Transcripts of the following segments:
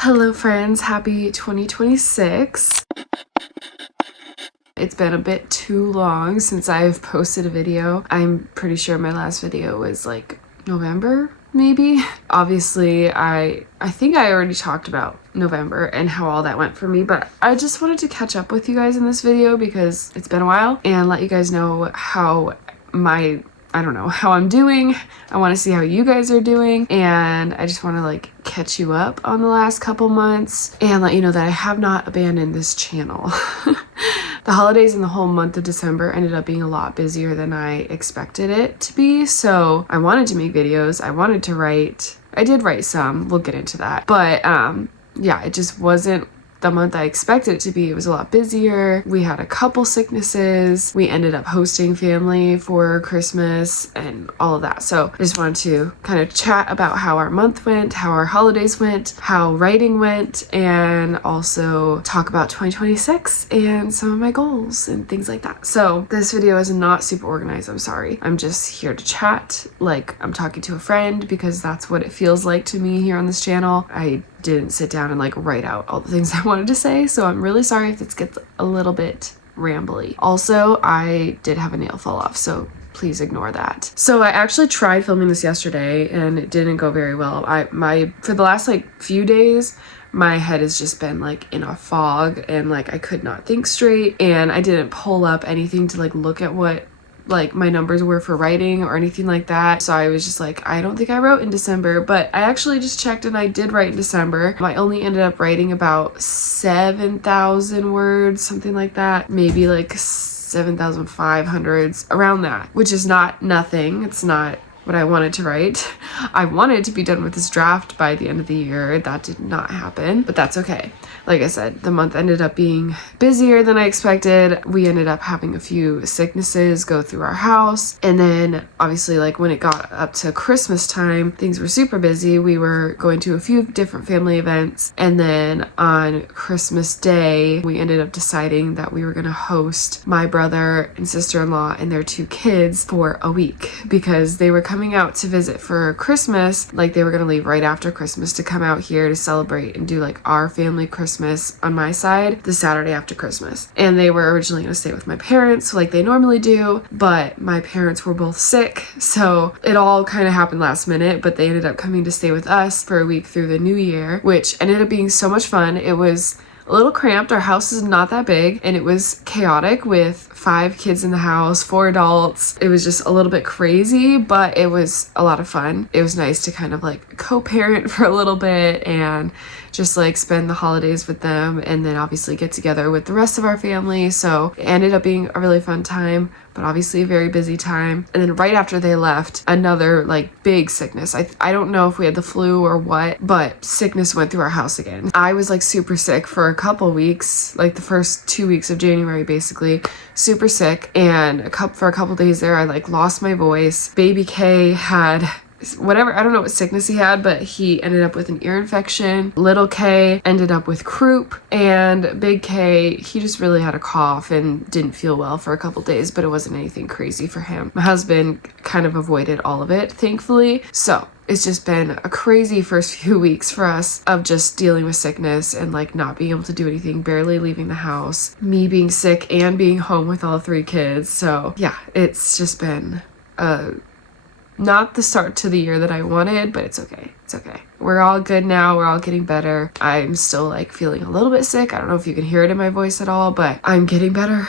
Hello friends, happy 2026. It's been a bit too long since I've posted a video. I'm pretty sure my last video was like November, maybe. Obviously, I think I already talked about November and how all that went for me, but I just wanted to catch up with you guys in this video because it's been a while and let you guys know how how I'm doing. I want to see how you guys are doing, and I just want to like catch you up on the last couple months and let you know that I have not abandoned this channel. The holidays and the whole month of December ended up being a lot busier than I expected it to be, so I wanted to make videos. I wanted to write. I did write some, we'll get into that, but yeah, it just wasn't the month I expected it to be. It was a lot busier. We had a couple sicknesses. We ended up hosting family for Christmas and all of that. So I just wanted to kind of chat about how our month went, how our holidays went, how writing went, and also talk about 2026 and some of my goals and things like that. So this video is not super organized. I'm sorry. I'm just here to chat like I'm talking to a friend because that's what it feels like to me here on this channel. I didn't sit down and like write out all the things I wanted to say, so I'm really sorry if this gets a little bit rambly. Also, I did have a nail fall off, so please ignore that. So I actually tried filming this yesterday and it didn't go very well. For the last like few days, my head has just been like in a fog and like I could not think straight, and I didn't pull up anything to like look at what like my numbers were for writing or anything like that. So I was just like, I don't think I wrote in December, but I actually just checked and I did write in December. I only ended up writing about 7,000 words, something like that. Maybe like 7,500, around that, which is not nothing. It's not what I wanted to write. I wanted to be done with this draft by the end of the year. That did not happen, but that's okay. Like I said, the month ended up being busier than I expected. We ended up having a few sicknesses go through our house. And then obviously like when it got up to Christmas time, things were super busy. We were going to a few different family events. And then on Christmas Day, we ended up deciding that we were going to host my brother and sister-in-law and their two kids for a week because they were coming out to visit for Christmas. Like they were going to leave right after Christmas to come out here to celebrate and do like our family Christmas on my side the Saturday after Christmas. And they were originally going to stay with my parents like they normally do, but my parents were both sick, so it all kind of happened last minute, but they ended up coming to stay with us for a week through the new year, which ended up being so much fun. It was a little cramped. Our house is not that big and it was chaotic with 5 kids in the house, 4 adults. It was just a little bit crazy, but it was a lot of fun. It was nice to kind of like co-parent for a little bit and just like spend the holidays with them and then obviously get together with the rest of our family. So it ended up being a really fun time, but obviously a very busy time. And then right after they left, another like big sickness. I don't know if we had the flu or what, but sickness went through our house again. I was like super sick for a couple weeks, like the first 2 weeks of January basically, super sick. And for a couple days there, I like lost my voice. Baby K had whatever, I don't know what sickness he had, but he ended up with an ear infection. Little K ended up with croup, and Big K, he just really had a cough and didn't feel well for a couple days, but it wasn't anything crazy for him. My husband kind of avoided all of it, thankfully. So it's just been a crazy first few weeks for us of just dealing with sickness and like not being able to do anything, barely leaving the house, me being sick and being home with all 3 kids. So yeah, it's just been not the start to the year that I wanted, but it's okay. It's okay. We're all good now. We're all getting better. I'm still like feeling a little bit sick. I don't know if you can hear it in my voice at all, but I'm getting better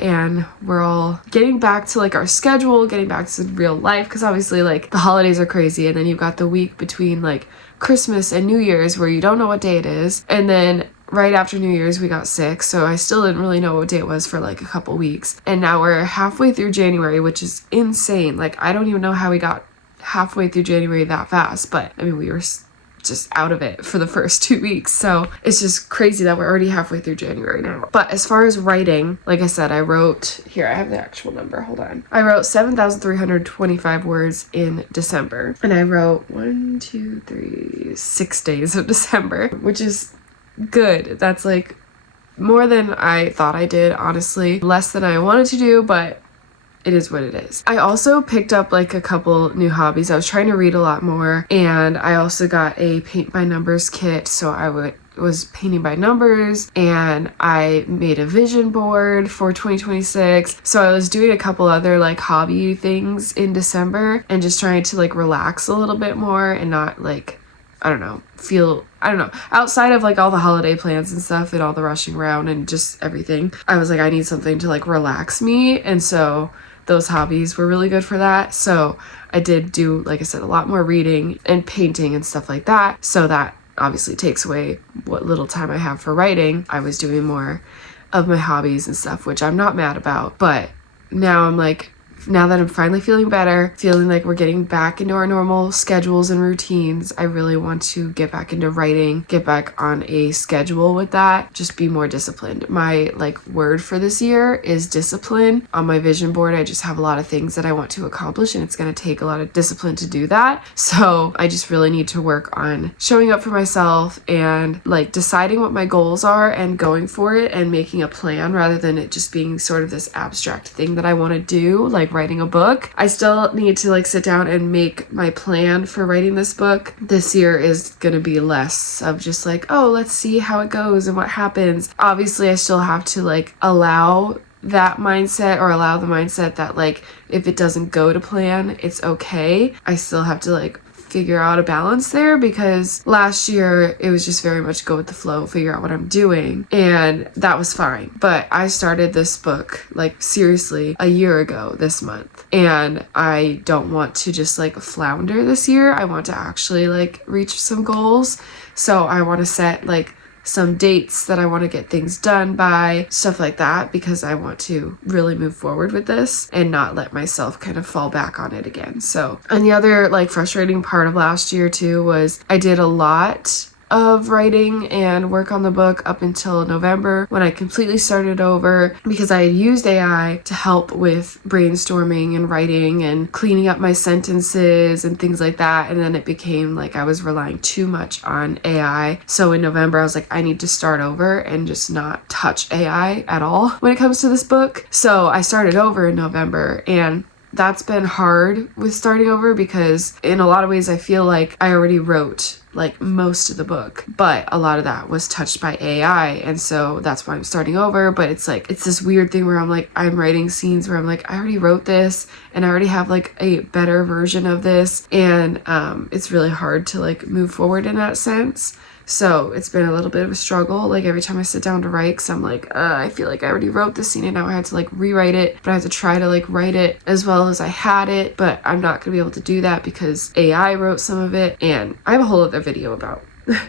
and we're all getting back to like our schedule, getting back to real life, because obviously like the holidays are crazy and then you've got the week between like Christmas and New Year's where you don't know what day it is, and then right after New Year's we got sick, so I still didn't really know what day it was for like a couple weeks. And now we're halfway through January, which is insane. Like I don't even know how we got halfway through January that fast, but I mean we were just out of it for the first 2 weeks, so it's just crazy that we're already halfway through January now. But as far as writing, like I said, I wrote, here I have the actual number, hold on, I wrote 7,325 words in December, and I wrote 6 days of December, which is good. That's like more than I thought I did, honestly. Less than I wanted to do, but it is what it is. I also picked up like a couple new hobbies. I was trying to read a lot more, and I also got a paint by numbers kit, so I was painting by numbers, and I made a vision board for 2026. So I was doing a couple other like hobby things in December and just trying to like relax a little bit more and not like, I don't know, outside of like all the holiday plans and stuff and all the rushing around and just everything. I was like, I need something to like relax me, and so those hobbies were really good for that. So I did do, like I said, a lot more reading and painting and stuff like that. So that obviously takes away what little time I have for writing. I was doing more of my hobbies and stuff, which I'm not mad about. But now I'm like, now that I'm finally feeling better, feeling like we're getting back into our normal schedules and routines, I really want to get back into writing, get back on a schedule with that, just be more disciplined. My like word for this year is discipline. On my vision board, I just have a lot of things that I want to accomplish, and it's going to take a lot of discipline to do that. So I just really need to work on showing up for myself and like deciding what my goals are and going for it and making a plan rather than it just being sort of this abstract thing that I want to do, like writing a book. I still need to like sit down and make my plan for writing this book. This year is going to be less of just like, oh, let's see how it goes and what happens. Obviously, I still have to like allow that mindset, or allow the mindset that like if it doesn't go to plan, it's okay. I still have to like figure out a balance there, because last year it was just very much go with the flow, figure out what I'm doing, and that was fine. But I started this book like seriously a year ago this month, and I don't want to just like flounder this year. I want to actually like reach some goals. So I want to set like some dates that I want to get things done by, stuff like that, because I want to really move forward with this and not let myself kind of fall back on it again. So, and the other like frustrating part of last year too was I did a lot of writing and work on the book up until November, when I completely started over, because I had used AI to help with brainstorming and writing and cleaning up my sentences and things like that. And then it became like I was relying too much on AI. So in November, I was like, I need to start over and just not touch AI at all when it comes to this book. So I started over in November, and that's been hard with starting over, because in a lot of ways I feel like I already wrote like most of the book, but a lot of that was touched by AI, and so that's why I'm starting over. But it's like, it's this weird thing where I'm like, I'm writing scenes where I'm like, I already wrote this and I already have like a better version of this, and it's really hard to like move forward in that sense. So it's been a little bit of a struggle, like every time I sit down to write, because I'm like, I feel like I already wrote this scene and now I had to like rewrite it, but I had to try to like write it as well as I had it, but I'm not gonna be able to do that because AI wrote some of it, and I have a whole other video about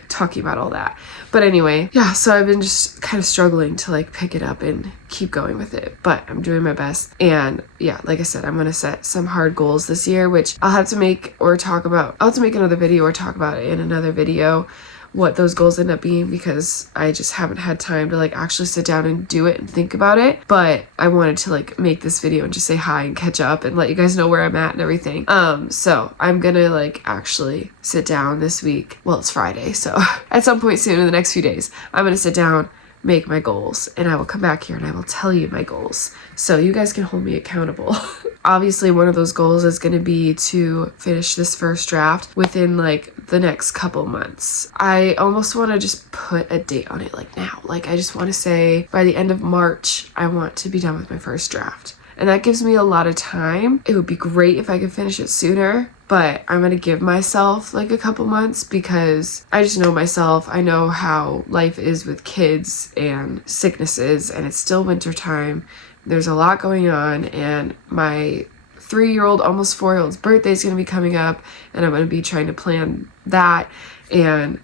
talking about all that. But anyway, yeah, so I've been just kind of struggling to like pick it up and keep going with it, but I'm doing my best. And yeah, like I said, I'm gonna set some hard goals this year, which I'll have to make another video or talk about it in another video, what those goals end up being, because I just haven't had time to like actually sit down and do it and think about it. But I wanted to like make this video and just say hi and catch up and let you guys know where I'm at and everything. So I'm gonna like actually sit down this week. Well, it's Friday, so at some point soon in the next few days, I'm gonna sit down, make my goals, and I will come back here and I will tell you my goals so you guys can hold me accountable. Obviously, one of those goals is going to be to finish this first draft within like the next couple months. I almost want to just put a date on it like now. Like I just want to say by the end of March, I want to be done with my first draft. And that gives me a lot of time. It would be great if I could finish it sooner, but I'm going to give myself like a couple months, because I just know myself. I know how life is with kids and sicknesses, and it's still winter time. There's a lot going on, and my 3-year-old, almost 4-year-old's birthday is going to be coming up, and I'm going to be trying to plan that, and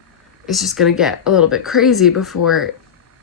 it's just going to get a little bit crazy before,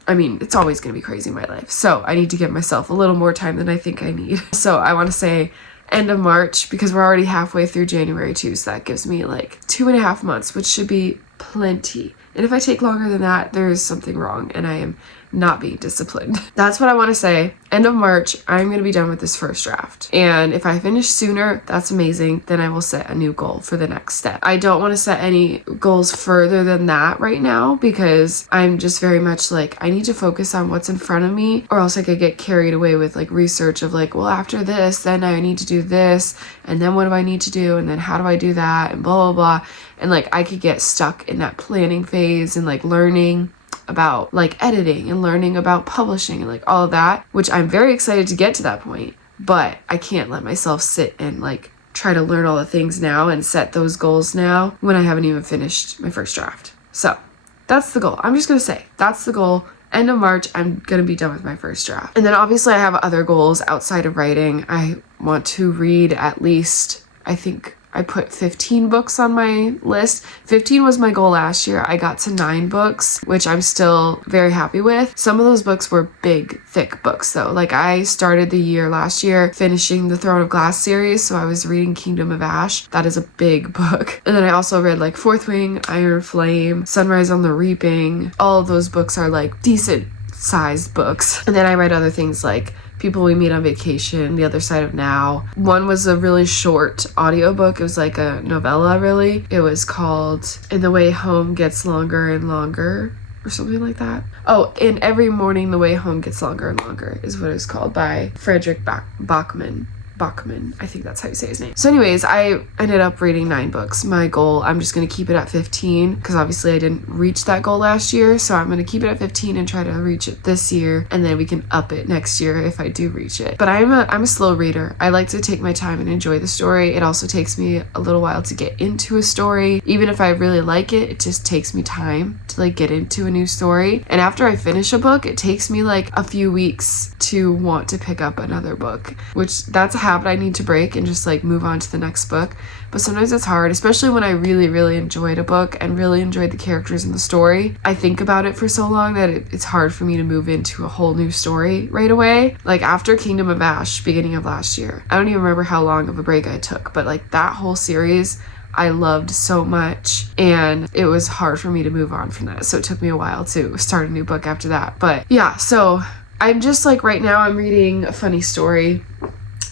I mean, it's always going to be crazy in my life. So I need to give myself a little more time than I think I need. So I want to say end of March, because we're already halfway through January too. So that gives me like 2.5 months, which should be plenty And if I take longer than that, there is something wrong and I am not being disciplined. That's what I want to say. End of March, I'm going to be done with this first draft. And if I finish sooner, that's amazing. Then I will set a new goal for the next step. I don't want to set any goals further than that right now because I'm just very much like, I need to focus on what's in front of me, or else I could get carried away with like research of like, well, after this, then I need to do this. And then what do I need to do? And then how do I do that? And blah, blah, blah. And like, I could get stuck in that planning phase and like learning about like editing and learning about publishing and like all of that, which I'm very excited to get to that point, but I can't let myself sit and like try to learn all the things now and set those goals now when I haven't even finished my first draft. So that's the goal. I'm just gonna say that's the goal. End of March, I'm gonna be done with my first draft. And then obviously I have other goals outside of writing. I want to read at least, I think I put 15 books on my list. 15 was my goal last year. I got to 9 books, which I'm still very happy with. Some of those books were big, thick books though. Like I started the year last year finishing the Throne of Glass series, so I was reading Kingdom of Ash. That is a big book. And then I also read like Fourth Wing, Iron Flame, Sunrise on the Reaping. All of those books are like decent sized books. And then I read other things like People We Meet on Vacation, The Other Side of Now. One was a really short audiobook. It was like a novella, really. It was called And the Way Home Gets Longer and Longer, or something like that. Oh, and Every Morning the Way Home Gets Longer and Longer is what it was called, by Frederick Bachman. I think that's how you say his name. So anyways, I ended up reading 9 books. My goal, I'm just going to keep it at 15 because obviously I didn't reach that goal last year. So I'm going to keep it at 15 and try to reach it this year. And then we can up it next year if I do reach it. But I'm a slow reader. I like to take my time and enjoy the story. It also takes me a little while to get into a story. Even if I really like it, it just takes me time to like get into a new story. And after I finish a book, it takes me like a few weeks to want to pick up another book, which that's a habit I need to break and just like move on to the next book. But sometimes it's hard, especially when I really, really enjoyed a book and really enjoyed the characters in the story. I think about it for so long that it's hard for me to move into a whole new story right away. Like after Kingdom of Ash, beginning of last year, I don't even remember how long of a break I took, but like that whole series I loved so much, and it was hard for me to move on from that. So it took me a while to start a new book after that. But yeah, so I'm just like right now I'm reading A Funny Story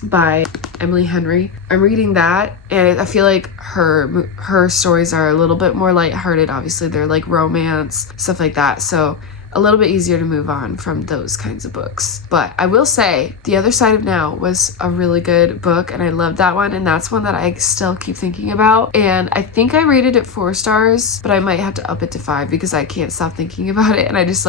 by Emily Henry. I'm reading that, and I feel like her stories are a little bit more lighthearted. Obviously they're like romance, stuff like that, so a little bit easier to move on from those kinds of books. But I will say The Other Side of Now was a really good book, and I loved that one, and that's one that I still keep thinking about. And I think I rated it 4 stars, but I might have to up it to 5 because I can't stop thinking about it, and I just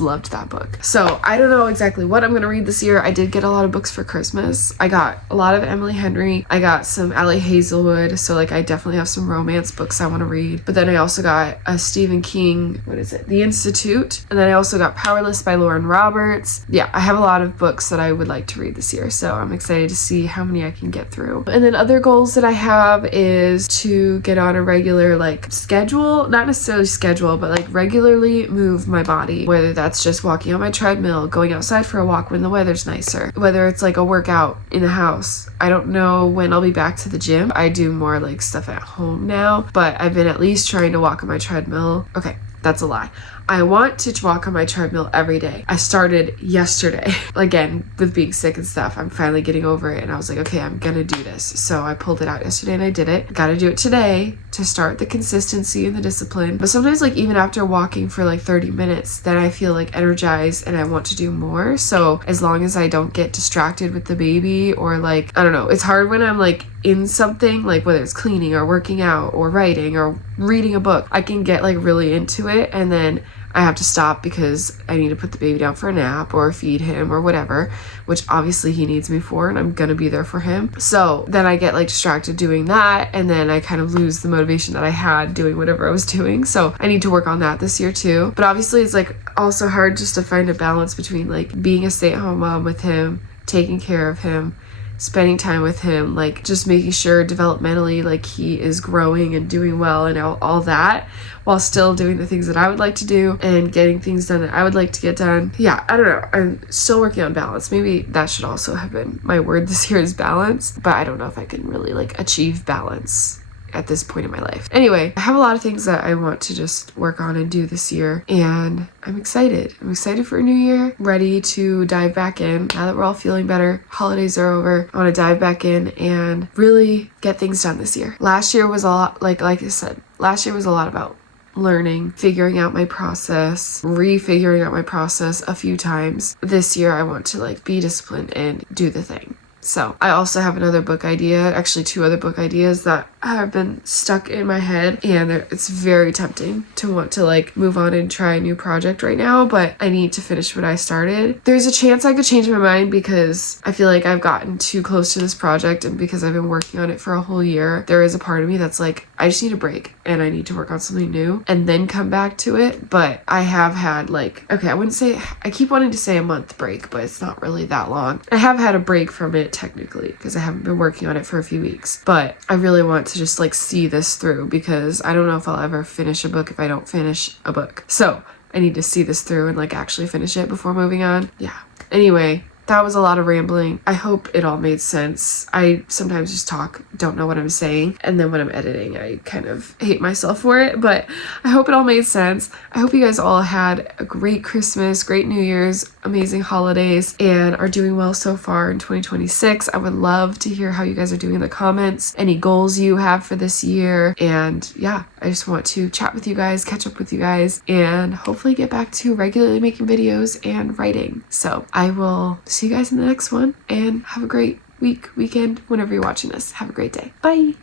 loved that book. So I don't know exactly what I'm going to read this year. I did get a lot of books for Christmas. I got a lot of Emily Henry. I got some Ali Hazelwood. So like I definitely have some romance books I want to read. But then I also got a Stephen King, The Institute. And then I also got Powerless by Lauren Roberts. Yeah, I have a lot of books that I would like to read this year. So I'm excited to see how many I can get through. And then other goals that I have is to get on a regular like schedule, not necessarily schedule, but like regularly move my body, whether that's just walking on my treadmill, going outside for a walk when the weather's nicer, whether it's like a workout in the house. I don't know when I'll be back to the gym. I do more like stuff at home now, but I've been at least trying to walk on my treadmill. Okay, that's a lie. I want to walk on my treadmill every day. I started yesterday. Again, with being sick and stuff, I'm finally getting over it, and I was like, okay, I'm gonna do this. So I pulled it out yesterday and I did it. Gotta do it today to start the consistency and the discipline. But sometimes like even after walking for like 30 minutes, then I feel like energized and I want to do more. So as long as I don't get distracted with the baby, or like, I don't know, it's hard when I'm like in something, like whether it's cleaning or working out or writing or reading a book, I can get like really into it, and then I have to stop because I need to put the baby down for a nap or feed him or whatever, which obviously he needs me for, and I'm gonna be there for him. So then I get like distracted doing that, and then I kind of lose the motivation that I had doing whatever I was doing. So I need to work on that this year too. But obviously it's like also hard just to find a balance between like being a stay-at-home mom with him, taking care of him, spending time with him, like just making sure developmentally like he is growing and doing well and all that, while still doing the things that I would like to do and getting things done that I would like to get done. Yeah, I don't know. I'm still working on balance. Maybe that should also have been my word this year, is balance, but I don't know if I can really like achieve balance at this point in my life. Anyway, I have a lot of things that I want to just work on and do this year, and I'm excited. I'm excited for a new year, ready to dive back in. Now that we're all feeling better, holidays are over, I want to dive back in and really get things done this year. Last year was a lot, like I said, last year was a lot about learning, figuring out my process, refiguring out my process a few times. This year I want to like be disciplined and do the thing. So I also have another book idea, actually 2 other book ideas that have been stuck in my head, and it's very tempting to want to like move on and try a new project right now, but I need to finish what I started. There's a chance I could change my mind because I feel like I've gotten too close to this project, and because I've been working on it for a whole year, there is a part of me that's like, I just need a break and I need to work on something new and then come back to it. But I have had like, okay, I keep wanting to say a month break, but it's not really that long. I have had a break from it technically because I haven't been working on it for a few weeks, but I really want to just like see this through because I don't know if I'll ever finish a book if I don't finish a book. So I need to see this through and like actually finish it before moving on. Yeah. Anyway, that was a lot of rambling. I hope it all made sense. I sometimes just talk, don't know what I'm saying, and then when I'm editing, I kind of hate myself for it, but I hope it all made sense. I hope you guys all had a great Christmas, great New Year's, amazing holidays, and are doing well so far in 2026. I would love to hear how you guys are doing in the comments, any goals you have for this year, and yeah, I just want to chat with you guys, catch up with you guys, and hopefully get back to regularly making videos and writing. So I will see you guys in the next one, and have a great weekend, whenever you're watching this. Have a great day. Bye.